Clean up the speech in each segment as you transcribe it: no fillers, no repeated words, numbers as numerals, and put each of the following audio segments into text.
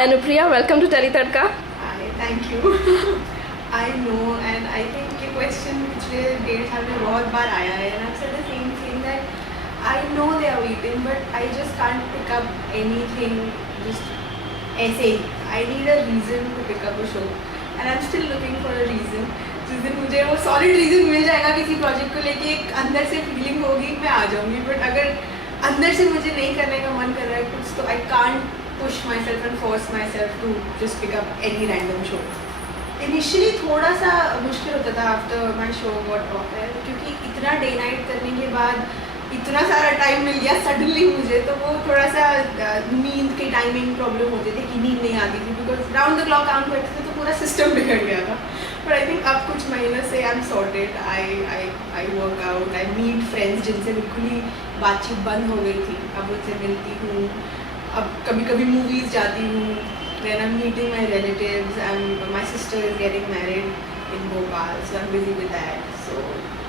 Hi Anupriya, welcome to Teli Tadka. Hi, thank you. I know, and I think ये question पिछले 1.5 साल में बहुत बार आया है, and I've said the same thing that I know they are waiting, but I just can't pick up anything just ऐसे ही. I need a reason to pick up a show, and I'm still looking for a reason. जिस दिन मुझे वो solid reason मिल जाएगा किसी project को लेके, एक अंदर से feeling होगी, मैं आ जाऊँगी. But अगर अंदर से मुझे नहीं करने का मन कर रहा है कुछ, तो I can't push myself and force myself to just pick up any random show. Initially थोड़ा सा मुश्किल होता था after my show got off air, क्योंकि इतना day night करने के बाद इतना सारा टाइम मिल गया सडनली मुझे, तो वो थोड़ा सा नींद के टाइमिंग प्रॉब्लम होते थे कि नींद नहीं आती थी, बिकॉज राउंड द क्लॉक काम करते थे तो पूरा सिस्टम बिगड़ गया था. बट आई थिंक अब कुछ महीनों से I am sorted. I work out, I meet friends जिनसे बिल्कुल ही बातचीत बंद हो गई थी, अब उनसे मिलती हूँ. अब कभी कभी मूवीज़ जाती हूँ. Then I'm meeting my relatives. My sister is getting married in Bhopal, so I'm busy with that. So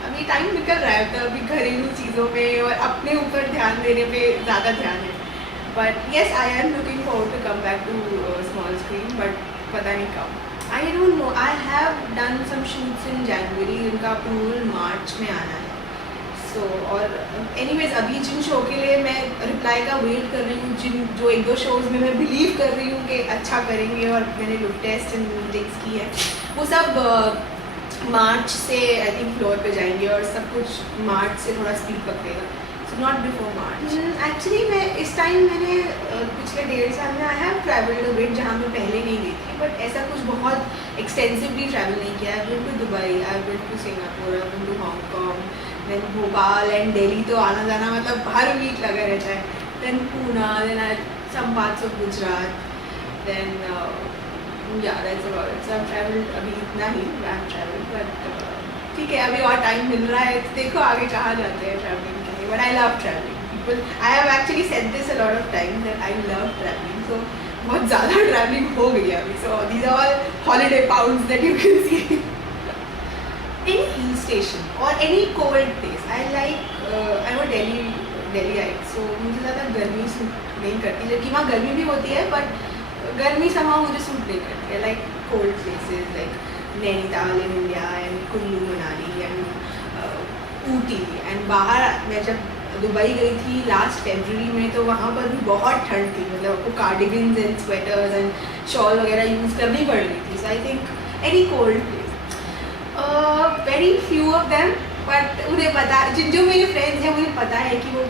अभी टाइम निकल रहा है, तो अभी घरेलू चीज़ों में और अपने ऊपर ध्यान देने पे ज़्यादा ध्यान है. But yes, I am looking forward to come back to small screen, but पता नहीं कब. I don't know. I have done some shoots in January. उनका अप्रूवल मार्च में आना है. So और anyways अभी जिन शो के लिए मैं रिप्लाई का वेट कर रही हूँ, जो एक दो शोज़ में मैं बिलीव कर रही हूँ कि अच्छा करेंगे और मैंने लुक टेस्ट एंड मीटिंग्स की है, वो सब मार्च से आई थिंक फ्लोर पे जाएंगे और सब कुछ मार्च से थोड़ा स्पीड पकड़ेगा. So not before March. Actually मैं इस टाइम मैंने पिछले 1.5 साल में आई हैव ट्रैवल्ड अ बिट, जहाँ मैं पहले नहीं गई थी, बट ऐसा कुछ बहुत एक्सटेंसिवली ट्रैवल नहीं किया. I been to Dubai, I been to Singapore, I been to Hong Kong, then Bhopal and Delhi, तो आना जाना मतलब हर वीक लगा रहता है. Then Poona, then I some parts of Gujarat, then that's about it. So I travelled अभी इतना ही आई हैव ट्रैवल्ड, बट ठीक है अभी और टाइम मिल रहा है, तो देखो आगे कहाँ जाते हैं ट्रैवलिंग के लिए. But I love travelling. People I have actually said this a lot of time that I love travelling. So बहुत ज़्यादा ट्रैवलिंग हो गई है अभी. So these are all holiday pounds that you can see. Any hill station or any cold place. I like I'm a Delhiite, so मुझे ज़्यादा गर्मी suit नहीं करती, जबकि वहाँ गर्मी भी होती है, बट गर्मी somehow मुझे सूट नहीं करती है. Like cold places like Nainital in India and Kullu Manali and Ooty. and बाहर मैं जब दुबई गई थी लास्ट फरवरी में, तो वहाँ पर भी बहुत ठंड थी, मतलब आपको cardigans and sweaters and shawl वगैरह यूज़ करनी पड़ रही थी. So I think any cold place. Very few of them, but उन्हें पता, जो मेरे फ्रेंड्स हैं मुझे पता है कि वो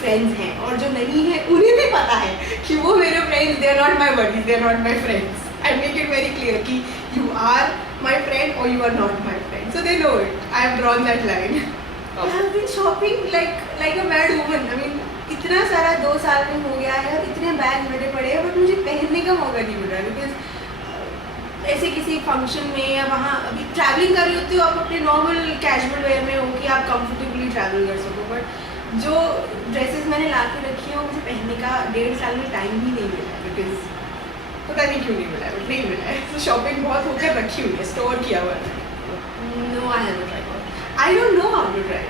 फ्रेंड्स हैं, और जो नहीं है उन्हें भी पता है कि वो मेरे friends, they are not my buddies, they are not my friends. I make it very clear कि यू आर माई फ्रेंड और you are not my friend. So they know it. I have drawn that line. I have been shopping like a mad woman. I mean इतना सारा 2 साल में हो गया है और इतने बैग बड़े पड़े हैं, बट मुझे पहनने का मौका नहीं मिल रहा है, बिकॉज ऐसे किसी फंक्शन में या वहाँ अभी ट्रैवलिंग कर रही होती हो, आप अपने नॉर्मल कैजुअल वेयर में हो कि आप कंफर्टेबली ट्रैवल कर सको, बट जो ड्रेसेस मैंने ला के रखी है वो मुझे पहनने का 1.5 साल में टाइम ही नहीं मिला है, बिकॉज पता नहीं क्यों नहीं मिला है, बट नहीं मिला है. तो शॉपिंग बहुत होकर रखी हुई है, स्टोर किया हुआ है. No, I have tried. I don't know how to drive.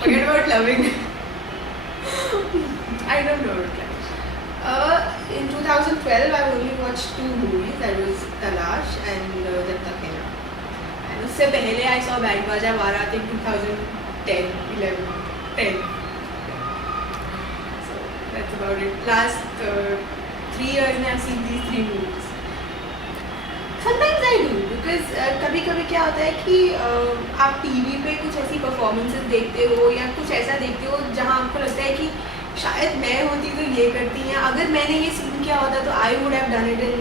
Forget about loving. I don't know how to drive. In 2012, I only watched 2 movies. That was Talash and Jab Tak Hai Na. And उससे पहले I saw Band Baja Baaraat in 2010, 11, 10. So that's about it. Last 3 years में I've seen these 3 movies. Sometimes I do, because कभी कभी क्या होता है कि आप टीवी पे कुछ ऐसी परफॉर्मेंसेस देखते हो या कुछ ऐसा देखते हो जहाँ आपको लगता है कि शायद मैं होती तो ये करती हैं, अगर मैंने ये सीन किया होता तो I would have done it in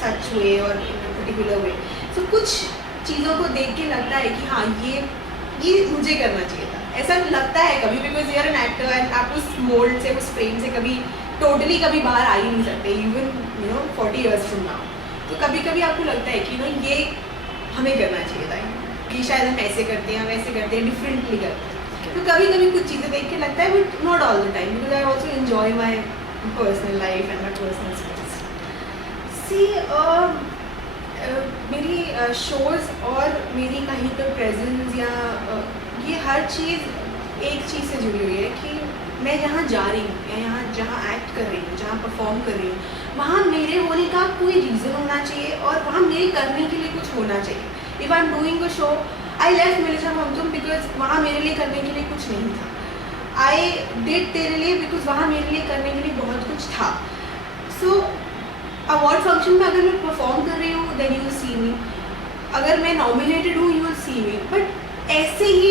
such way और इन अ पर्टिकुलर वे. सो कुछ चीज़ों को देख के लगता है कि हाँ ये मुझे करना चाहिए था. ऐसा लगता है कभी, because you are an actor and आप उस मोल्ड से, उस फ्रेम से कभी टोटली कभी बाहर आ ही नहीं सकते, इवन 40 years from now. तो कभी कभी आपको लगता है कि ये हमें करना चाहिए था, कि शायद हम ऐसे करते हैं, हम ऐसे करते हैं, डिफरेंटली करते हैं. तो कभी कभी कुछ चीज़ें देख के लगता है, but not all the time, because I also enjoy my personal life and my personal space. See मेरी शोज़ और मेरी कहीं पर प्रेजेंस या ये हर चीज़ एक चीज़ से जुड़ी हुई है कि मैं जहाँ जा रही हूँ या यहाँ जहाँ एक्ट कर रही हूँ, जहाँ परफॉर्म कर रही हूँ, वहाँ मेरे होने का कोई रीज़न होना चाहिए और वहाँ मेरे करने के लिए कुछ होना चाहिए. If I am doing a show, I left Mirza Makhdoom because वहाँ मेरे लिए करने के लिए कुछ नहीं था. आई डिड तेरे लिए बिकॉज वहाँ मेरे लिए करने के लिए बहुत कुछ था. सो अवार्ड फंक्शन में अगर मैं परफॉर्म कर रही हूँ then you will see me. अगर मैं नॉमिनेटेड हूँ you will see me. But ऐसे ही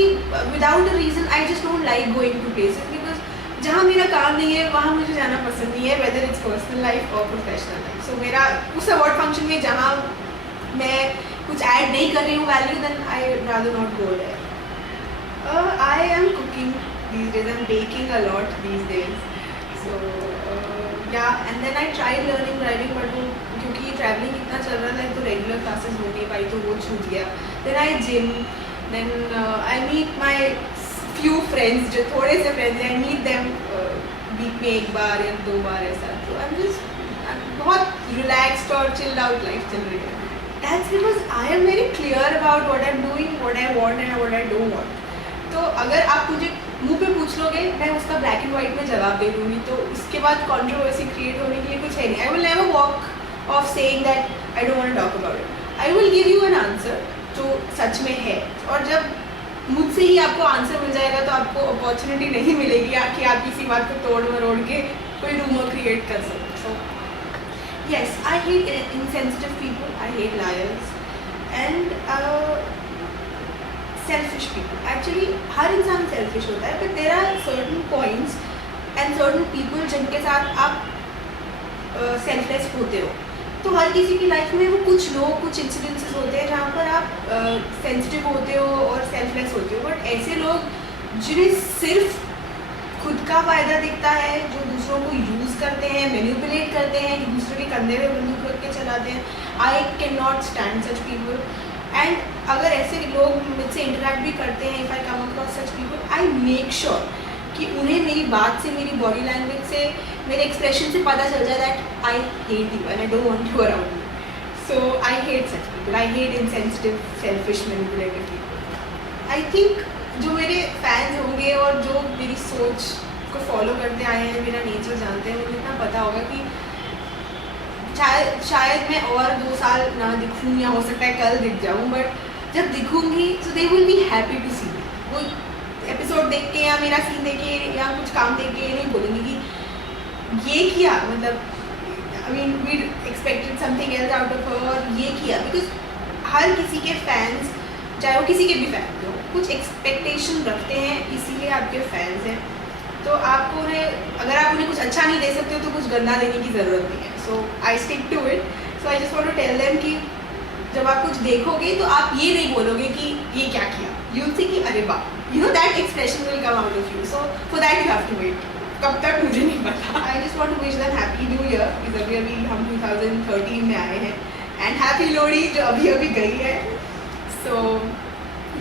without a reason I just don't like going to places because जहाँ मेरा काम नहीं है वहाँ मुझे जाना पसंद नहीं है, वेदर इट्स पर्सनल लाइफ और प्रोफेशनल लाइफ. सो मेरा उस अवार्ड फंक्शन में जहाँ मैं कुछ ऐड नहीं कर रही हूँ value, then I rather not go there. I am cooking these days, I'm baking a lot these days. So yeah, and then I tried learning driving, but वो क्योंकि traveling इतना चल रहा था तो regular classes हो नहीं पाई तो वो छूट गया. Then I gym, then I meet my few friends, जो थोड़े से friends हैं, I meet them week में एक बार या 2 बार ऐसा. तो I'm बहुत relaxed और chilled out life चल रही है. That's because I am very clear about what I'm doing, what I want and what I don't want. तो अगर आप मुझे मुंह पे पूछ लोगे मैं उसका ब्लैक एंड वाइट में जवाब दे दूँगी, तो इसके बाद कंट्रोवर्सी क्रिएट होने के लिए कुछ है नहीं. I will never walk off saying that I don't want to talk about it. I will give you an answer जो सच में है. और जब मुझसे ही आपको आंसर मिल जाएगा तो आपको अपॉर्चुनिटी नहीं मिलेगी कि आप किसी बात को तोड़ मरोड़ के कोई रूमर क्रिएट कर सकते. So yes, I hate insensitive people, I hate lawyers and selfish people. Actually हर इंसान selfish होता है, but there are certain points and certain people जिनके साथ आप selfless होते हो. तो हर किसी की लाइफ में वो कुछ लोग, कुछ इंसिडेंसेस होते हैं जहाँ पर आप सेंसिटिव होते हो और सेल्फलेस होते हो. बट ऐसे लोग जिन्हें सिर्फ खुद का फ़ायदा दिखता है, जो दूसरों को यूज़ करते हैं, मैनिपुलेट करते हैं, कि दूसरों के कंधे पे बंदूक रख के चलाते हैं, I can not stand such people. And अगर ऐसे लोग मुझसे इंटरेक्ट भी करते हैं, if I come across such people, I make sure कि उन्हें मेरी बात से, मेरी बॉडी लैंग्वेज से, मेरे एक्सप्रेशन से पता चल जाए that I hate you and I don't want you around me. So I hate such people. I hate insensitive, selfish, manipulative people. I think जो मेरे फैंस होंगे और जो मेरी सोच को फॉलो करते आए हैं, मेरा नेचर जानते हैं, मुझे इतना पता होगा कि शायद मैं और 2 साल ना दिखूँ या हो सकता है कल दिख जाऊँ, बट जब दिखूँगी so they will be happy to see me. वो एपिसोड देख के या मेरा सीन देख के या कुछ काम देख के नहीं बोलेंगे कि ये किया, मतलब I mean we expected something else out of her, और ये किया. बिकॉज हर किसी के फैंस, चाहे वो किसी के भी फैंस हो, कुछ एक्सपेक्टेशन रखते हैं, इसीलिए आपके फैंस हैं. तो आपको उन्हें, अगर आप उन्हें कुछ अच्छा नहीं दे सकते हो तो कुछ गंदा देने की ज़रूरत नहीं है. So I stick to it. So I just want to tell them कि जब आप कुछ देखोगे तो आप ये नहीं बोलोगे कि ये क्या किया. यू विल से कि अरे वाह, you know that expression will come out of you. So for that you have to wait. कब तक मुझे नहीं पता. I just want to wish them happy new year, because अभी हम 2013 में आए हैं, एंड हैप्पी लोहड़ी जो अभी अभी गई है. So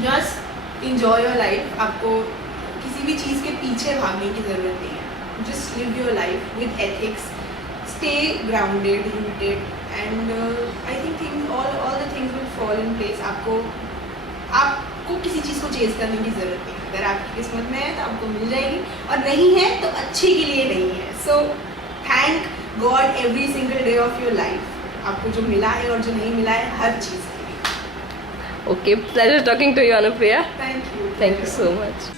just enjoy your life. आपको किसी भी चीज़ के पीछे भागने की ज़रूरत नहीं है. Just live your life with ethics, stay grounded, rooted, and I think all the things will fall in place. आपको किसी चीज़ को चेज करने की ज़रूरत नहीं है. अगर आपकी किस्मत में है तो आपको मिल जाएगी, और नहीं है तो अच्छे के लिए नहीं है. So thank God every single day of your life. आपको जो मिला है और जो नहीं मिला है, हर चीज़ के लिए. Okay, pleasure talking to you, Anupriya. Thank you. Thank you so much.